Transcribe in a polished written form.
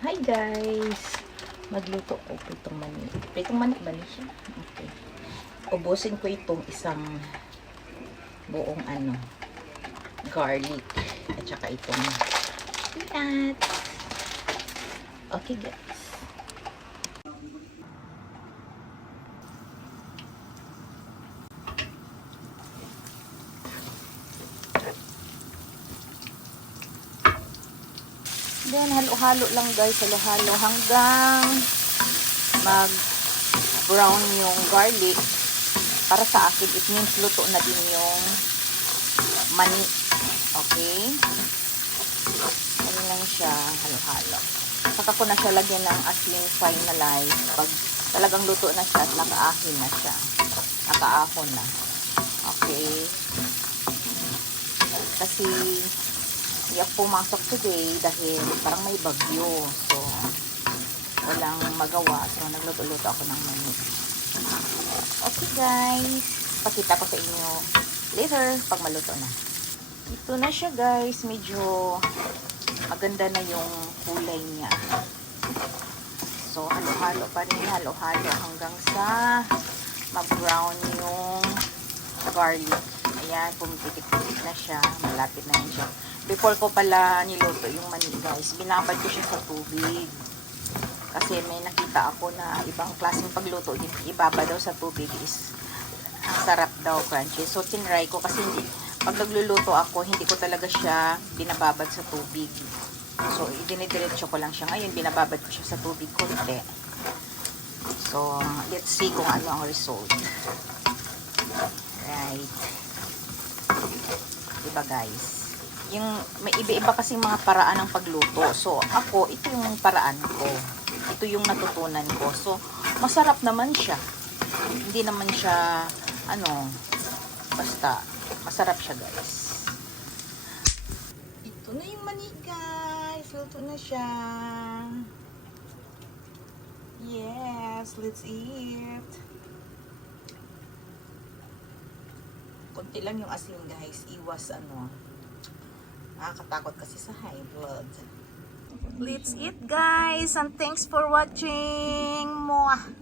Hi guys! Magluto ko pritong mani. Pritong mani ba niya siya? Okay. Ubusin ko itong isang buong garlic. At saka itong peanut. Okay guys. Then, halo-halo lang guys. Halo-halo hanggang mag-brown yung garlic. Para sa akin, it means luto na din yung mani. Okay? Ano lang siya, halo-halo. Saka ko na siya lagyan ng asin finalize. Pag talagang luto na siya at nakaahin na siya. Nakaahon na. Okay? Kasi hindi ako pumasok today dahil parang may bagyo. So, walang magawa. So, nagluto-luto ako ng mani. Okay guys. Pakita ko sa inyo later pag maluto na. Ito na siya guys. Medyo maganda na yung kulay niya. So, halo-halo pa rin. Halo-halo hanggang sa mag-brown yung garlic. Ayan, pumitikit-tikit na siya. Malapit na yun siya. Before ko pala niluto yung mani guys, binabad ko siya sa tubig. Kasi may nakita ako na ibang klaseng pagluto, ibaba daw sa tubig is ang sarap daw, crunchy. So, tinry ko kasi pag nagluluto ako, hindi ko talaga siya binababad sa tubig. So, idinidiretso ko lang siya. Ngayon, binababad ko siya sa tubig konti. So, let's see kung ano ang result. Right. Diba guys? Yung may iba-iba kasing mga paraan ng pagluto. So, ako, ito yung paraan ko. Ito yung natutunan ko. So, masarap naman siya. Hindi naman siya, basta, masarap siya, guys. Ito na yung mani, guys. Luto na siya. Yes, let's eat. Kunti lang yung asin, guys. Iwas, nakakatakot kasi sa high blood. Let's eat guys, and thanks for watching. Mwah!